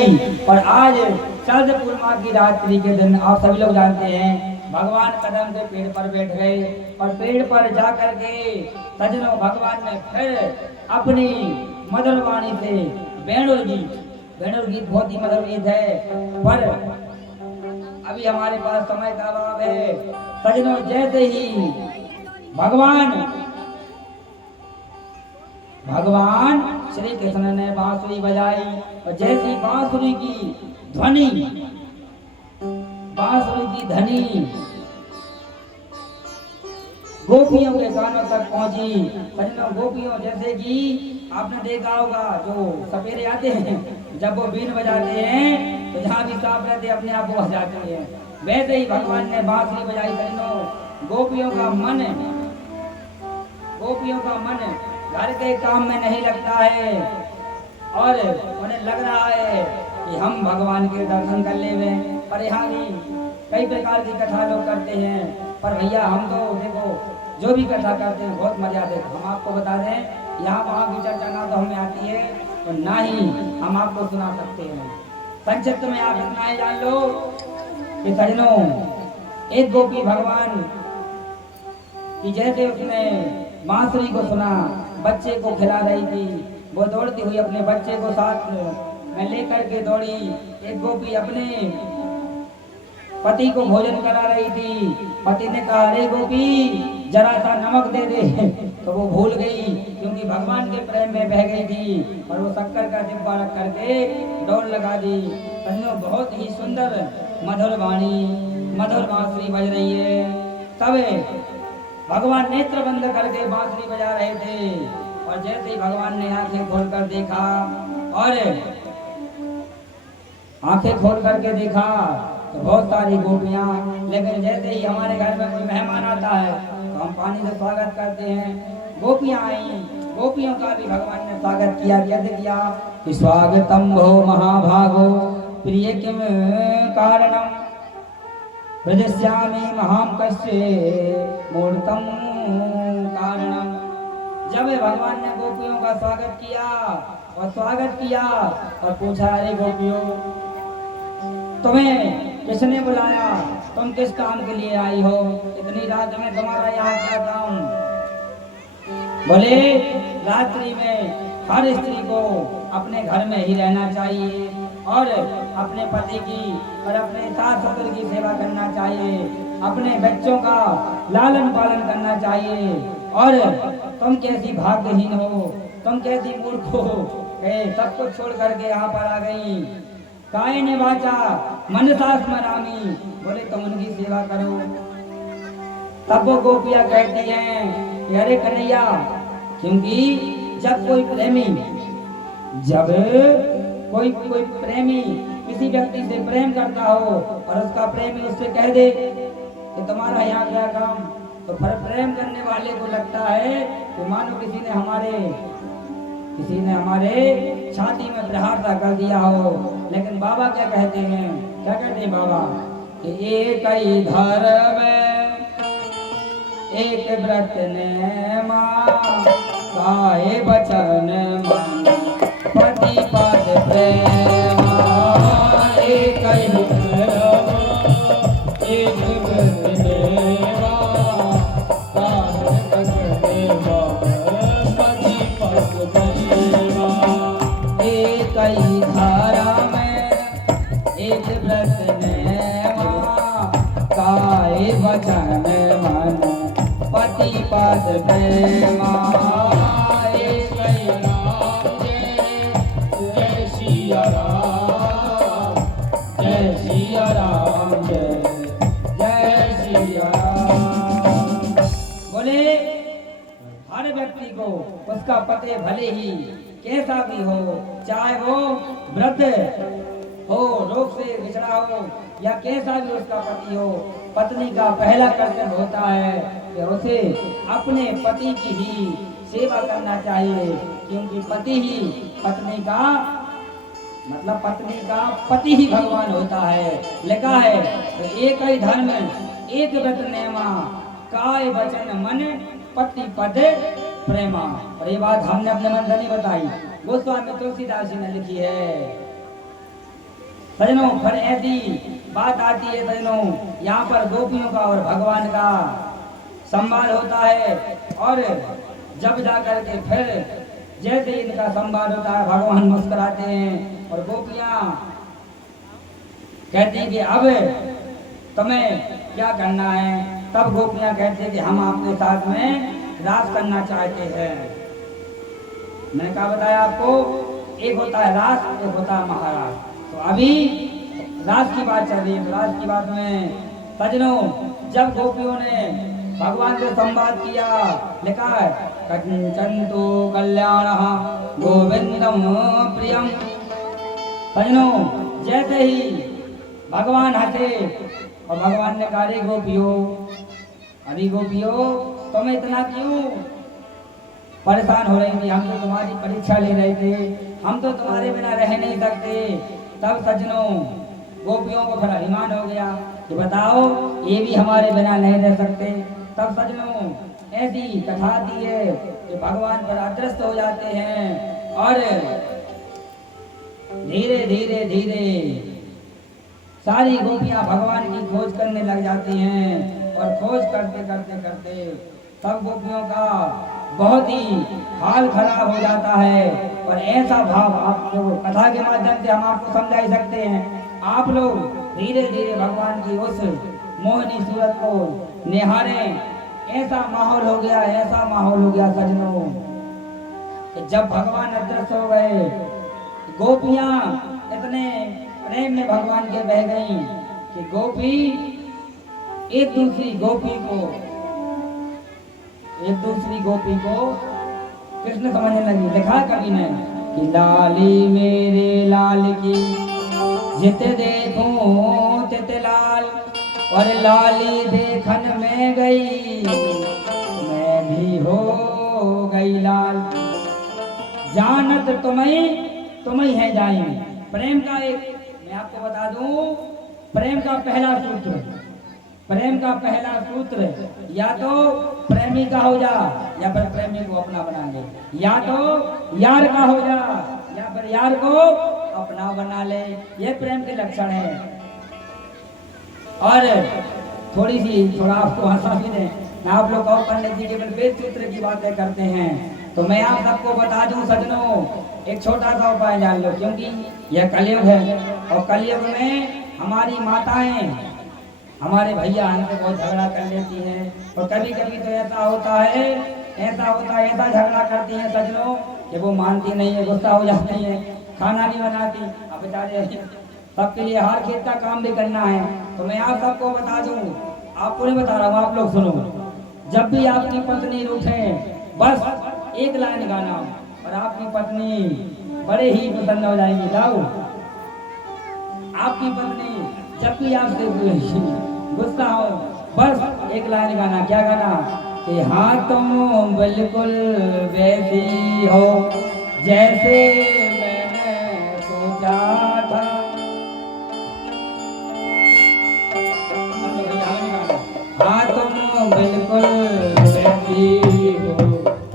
गई। और आज शरद पूर्णिमा की रात्रि के दिन आप सभी लोग जानते हैं भगवान कदम के पेड़ पर बैठ गए और पेड़ पर जा करके सजनों भगवान ने फिर अपनी मधुर वाणी से वेणुर गीत बहुत ही मधुर गीत है, पर अभी हमारे पास समय का अभाव है। सजनों जैसे ही भगवान श्री कृष्ण ने बांसुरी बजाई और जैसी बांसुरी की ध्वनि गोपियों के कानों तक पहुंची। सजनों गोपियों जैसे कि आपने देखा होगा जो सपेरे आते हैं जब वो बीन बजाते हैं तो जहाँ भी सांप रहते अपने आप को बजाते हैं, वैसे ही भगवान ने बांसुरी बजाई। सजनों गोपियों का मन घर के काम में नहीं लगता है और उन्हें लग रहा है कि हम भगवान के दर्शन कर ले। पर यहाँ भी कई प्रकार की कथा लोग करते हैं, पर भैया हम तो देखो जो भी कथा करते हैं बहुत मजा आते हैं। हम आपको बता दें यहाँ वहाँ की चर्चा ना तो हमें आती है और ना ही हम आपको सुना सकते हैं। संक्षिप्त में आप इतना ही जान लो कि सजनों एक गोपी भगवान कि जैसे उसने बांसुरी को सुना, बच्चे को खिला रही थी, वो दौड़ती हुई अपने बच्चे को साथ में लेकर के दौड़ी। एक गोपी अपने पति को भोजन करा रही थी, पति ने कहा अरे गोपी जरा सा नमक दे दे, तो वो भूल गई क्योंकि भगवान के प्रेम में बह गई थी और वो शक्कर का डिब्बा रख करके दौड़ लगा दी। बहुत ही सुंदर मधुर वाणी मधुर बांसुरी बज रही है। तब भगवान नेत्र बंद करके बांसुरी बजा रहे थे और जैसे ही भगवान ने आंखें खोलकर देखा और आंखें खोल करके देखा तो बहुत सारी गोपियां, लेकिन जैसे ही हमारे घर में कोई मेहमान आता है तो हम पानी से स्वागत करते हैं। गोपियां आई, गोपियों का भी भगवान ने स्वागत किया। कैसे किया कि स्वागतम भो महाभागो प्रिय किम कारणम हृदयामि महाम कस्य मूर्तम कारणम। जब भगवान ने गोपियों का स्वागत किया और पूछा अरे गोपियों तुम्हें किसने बुलाया, तुम किस काम के लिए आई हो, इतनी रात में तुम्हारा यहाँ क्या काम। बोले रात्रि में हर स्त्री को अपने घर में ही रहना चाहिए और अपने पति की और अपने सास ससुर की सेवा करना चाहिए, अपने बच्चों का लालन पालन करना चाहिए। और तुम कैसी भाग्यहीन हो, तुम कैसी मूर्ख हो, सब कुछ छोड़ करके यहाँ पर आ गई। कायने वाचा मनसा स्मरामि, बोले तुम उनकी सेवा करो। तब वो गोपियां कहती हैं अरे कन्हैया, क्योंकि जब कोई प्रेमी किसी व्यक्ति से प्रेम करता हो और उसका प्रेमी उससे कह दे कि तुम्हारा यहाँ क्या काम, तो फिर प्रेम करने वाले को लगता है कि मानो किसी ने हमारे छाती में प्रहार सा कर दिया हो। लेकिन बाबा क्या कहते हैं बाबा कि एक ही धर्म एक व्रत ने माँ गाए बचन मन पति पद प्रेम। एक ही धर्म एक व्रत ने माँ गाए बचन मन पति पद प्रेम। एक ही धारा में एक व्रत ने माँ गाए बचन मन पति पद प्रेम। एक ही नाम जय सिया राम, जय सिया राम, जय सिया राम। बोले हर व्यक्ति को उसका पति भले ही कैसा भी हो, चाहे वो वृद्ध हो, रोग से बिछड़ा हो या कैसा भी उसका पति हो, पत्नी का पहला कर्तव्य होता है कि उसे अपने पति की ही सेवा करना चाहिए, क्योंकि पति ही पत्नी का मतलब पत्नी का पति ही भगवान होता है। लिखा है तो एक ही धर्म एक व्रत नेमा काय वचन मन पति पद प्रेमा। और ये बात हमने अपने मन से नहीं बताई, गोस्वामी तुलसीदास जी ने लिखी है। सजनों फिर ऐसी बात आती है सजनों, यहाँ पर गोपियों का और भगवान का संवाद होता है। और जब जाकर के फिर जैसे इनका संवाद होता है, भगवान मुस्कुराते हैं और गोपियां कहती हैं कि अब तुम्हें क्या करना है। तब गोपियां कहते हैं कि हम आपके साथ में रास करना चाहते हैं। मैंने कहा बताया आपको, एक होता है रास, एक होता है महाराज। तो अभी रास की बात चल रही है। तो रास की बात में सजनों जब गोपियों ने भगवान से संवाद किया, लिखा है कंचंतु कल्याण गोविंदम प्रियम। सजनों जैसे ही भगवान हंसे और भगवान ने कहा अरे गोपियों, अरे गोपियों तुम्हें इतना क्यों परेशान हो रही थी, हम तो तुम्हारी परीक्षा ले रहे थे, हम तो तुम्हारे बिना रह नहीं सकते। तब सजनों गोपियों को फिर अभिमान हो गया कि बताओ ये भी हमारे बिना नहीं रह सकते। तब सजनों ऐसी कथा आती है कि भगवान पर आदृष्ट हो जाते हैं और धीरे धीरे धीरे सारी गोपियां भगवान की खोज करने लग जाती हैं। और खोज करते करते करते सब गोपियों का बहुत ही हाल खराब हो जाता है। और ऐसा भाव आप लोग कथा के माध्यम से हम आपको समझा ही सकते हैं। आप लोग धीरे धीरे भगवान की उस मोहनी सूरत को निहारें। ऐसा माहौल हो गया, ऐसा माहौल हो गया सजनों कि जब भगवान अदृश्य हो गए, गोपियां इतने प्रेम में भगवान के बह गई कि गोपी एक दूसरी गोपी को कृष्ण समझने लगी। लिखा कवि ने कि लाली मेरे लाल की जित देखूं तित लाल, और लाली देखन में गई मैं भी हो गई लाल। जानत तुम्हें है जाई। प्रेम का एक मैं आपको बता दूं, प्रेम का पहला सूत्र या तो प्रेमी का हो जा या फिर प्रेमी को अपना बना ले, या तो यार का हो जा या फिर यार को अपना बना ले। ये प्रेम के लक्षण है। और थोड़ा आपको हंसा भी दें ना, आप लोग और पंडित जी केवल वेद सूत्र की बातें करते हैं, तो मैं आप सबको बता दूं सजनों, एक छोटा सा उपाय जान लो। क्योंकि यह कलयुग है और कलयुग में हमारी माताएं, हमारे भैया हमसे बहुत झगड़ा कर लेती हैं। और कभी कभी तो ऐसा होता है ऐसा झगड़ा करती हैं सजनों कि वो मानती नहीं है, गुस्सा हो जाती है, खाना नहीं बनाती। अब बेचारे सबके लिए हर खेत का काम भी करना है। तो मैं आप सबको बता दूं, आपको नहीं बता रहा हूँ, आप लोग सुनो। जब भी आपकी पत्नी रूठे, बस एक लाइन गाना और आपकी पत्नी बड़े ही प्रसन्न हो जाएंगी। जाओ, आपकी पत्नी जब भी आपसे गुस्सा हो, बस एक लाइन गाना। क्या गाना? कि हाँ तुम बिल्कुल वैसी हो जैसे मैंने सोचा था। हाँ तुम बिल्कुल वैसी हो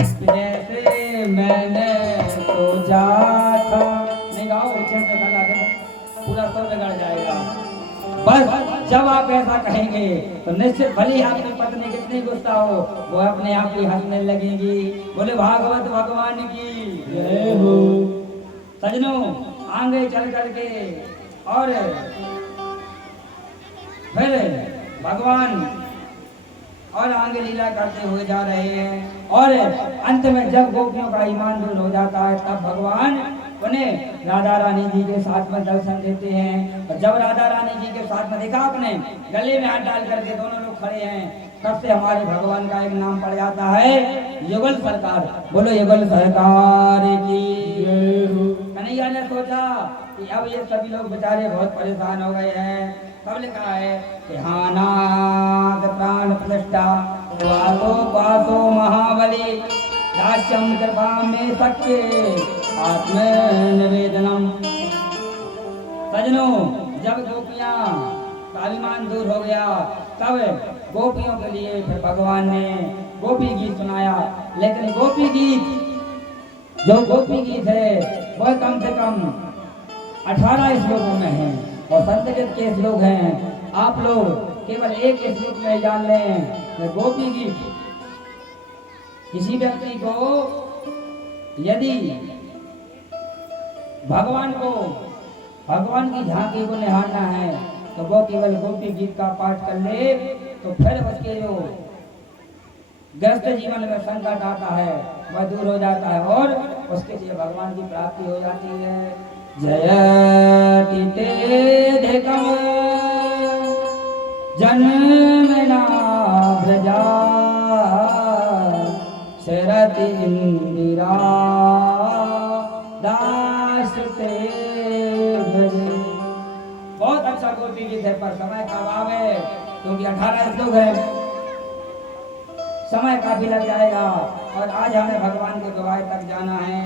जैसे मैंने सोचा था। नहीं गाओ, से गाना पूरा सुर बिगड़ जाएगा। बस जब आप ऐसा कहेंगे तो निश्चित भले आपकी पत्नी कितनी गुस्सा हो, वो अपने आप ही हंसने लगेगी। बोले भागवत भगवान की जय हो। सजनों आगे चल करके और फिर भगवान और आगे लीला करते हुए जा रहे हैं। और अंत में जब गोपियों का ईमान दूर हो जाता है, तब भगवान उन्हें राधा रानी जी के साथ में दर्शन देते हैं। और जब राधा रानी जी के साथ में देखा आपने, गले में हाथ डाल करके दोनों लोग खड़े हैं, तब से हमारे भगवान का एक नाम पड़ जाता है युगल सरकार। बोलो युगल सरकार की। कन्हैया ने सोचा कि अब ये सभी लोग बेचारे बहुत परेशान हो गए हैं। तब लिखा है कि हानाद प्राण प्रतिष्ठा वासो पासो महाबली दास्यम कृपा में सत्य आत्म निवेदनम। सजनों जब गोपियां का अभिमान दूर हो गया, तब गोपियों के लिए फिर भगवान ने गोपी गीत सुनाया। लेकिन गोपी गीत जो गोपी गीत है वह कम से कम 18 श्लोकों में है। और संस्कृत के श्लोक हैं। आप लोग केवल एक श्लोक में जान लें, गोपी गीत। किसी व्यक्ति को यदि भगवान की झांकी को निहारना है तो वो केवल गोपी गीत का पाठ कर ले, तो फिर उसके जो ग्रस्त जीवन में संकट आता है वह दूर हो जाता है और उसके लिए भगवान की प्राप्ति हो जाती है। जयति तेधिकम जन्मना व्रजा शरति इंदिरा दासते भजे। बहुत अच्छा गोपी गीत है, पर समय का अभाव है क्योंकि 18 श्लोक है, समय काफी लग जाएगा और आज हमें भगवान के द्वार तक जाना है।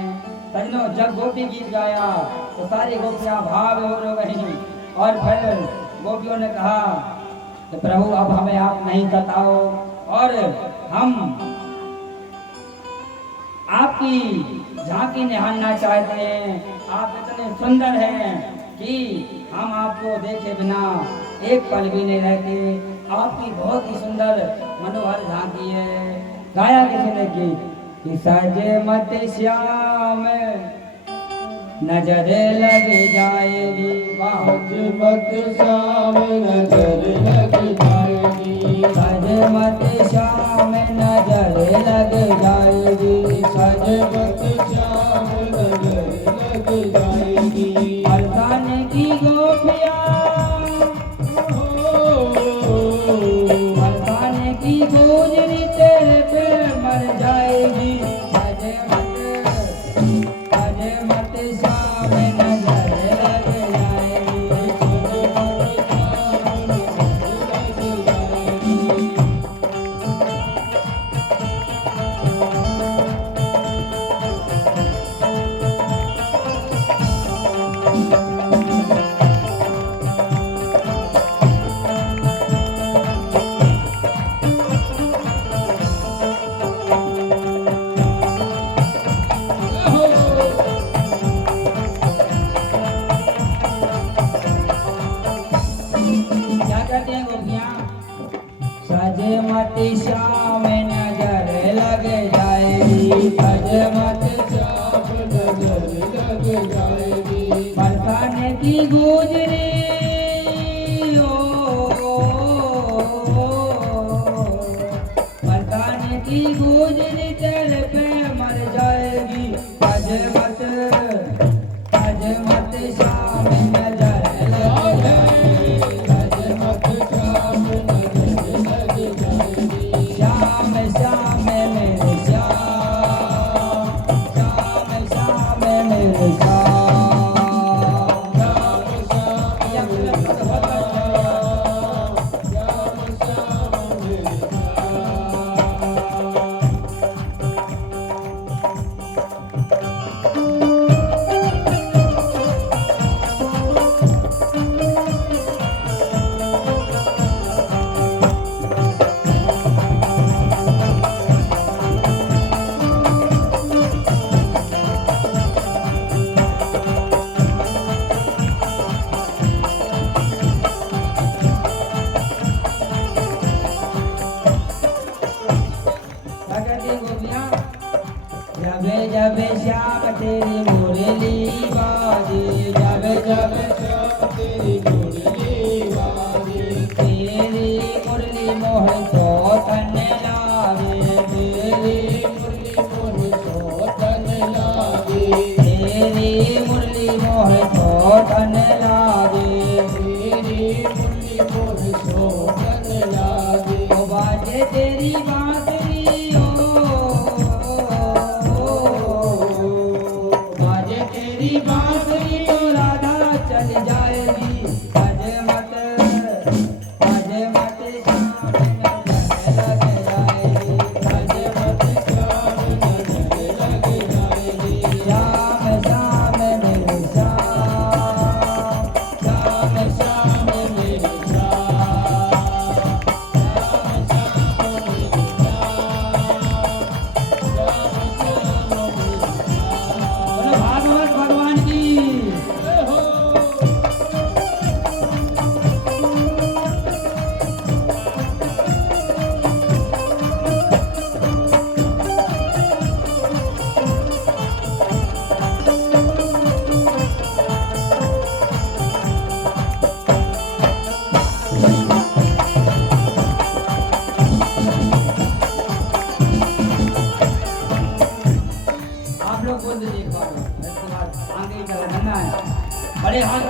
सजनों, जब गोपी गीत गाया तो सारी गोपियां भाव हो गई और फिर गोपियों ने कहा कि प्रभु अब हमें आप नहीं सताओ और हम आपकी झांकी निहारना चाहते हैं। आप इतने सुंदर हैं कि हम आपको देखे बिना एक पल भी नहीं रहते। आपकी बहुत ही सुंदर मनोहर झांकी है। गाया किसी ने कि सजे मत श्याम नजर लग जाएगी, सजे मत श्याम नजर लग जाएगी, सजे मत श्याम नजर लग जाएगी, सजे मत श्याम नजर लग जाएगी। बरसाने की गोपियां बरसाने की गोजरी तेरे पे मर जाएगी। सजे मत श्याम नजर लग जाएगी, सजे मत श्याम नजर लग जाएगी, सजे मत श्याम नजर लग जाएगी। बरसाने की गुजरी बरसाने की गुजरी तेरे पे मर जाएगी। सजे मत श्याम नजर लग जाएगी, सजे मत श्याम नजर लग जाएगी। श्याम श्याम मेरे श्याम, श्याम श्याम मेरे श्याम, श्याम जब श्याम तेरी मुरली बाजे, जब जब श्याम तेरी मुरली बाजे, तेरी मुरली मोह को तन लावे, तेरी मुरली मोह को तन लागे, तेरी मुरली मोह को तन लावे, तेरी मुरली मोह को तन लागे। ओ बाजे तेरी बांसुरी बाजे तेरी बांसुरी तो राधा चल जाएगी। सजे मत श्याम नजर लग जाएगी, सजे मत श्याम नजर लग जाएगी। श्याम श्याम मेरे श्याम, श्याम श्याम मेरे श्याम, श्याम श्याम मेरे श्याम, बोलो भागवत भगवान की। श्याम।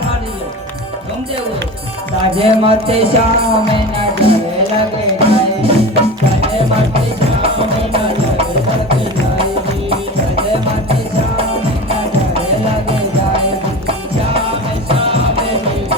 मार दीजिए घूमते हुए साजे मत श्याम नजर लग जाए साजे मत श्याम नजर लग जाए साजे मत श्याम नजर लग जाए श्याम श्याम मेरे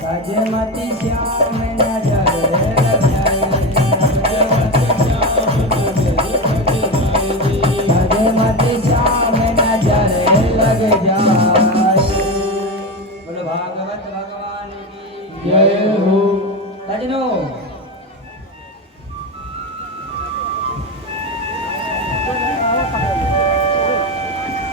साजमती श्याम नजर लग जाए साजमती श्याम नजर लग जाए। बोलो भागवत भगवान की जय।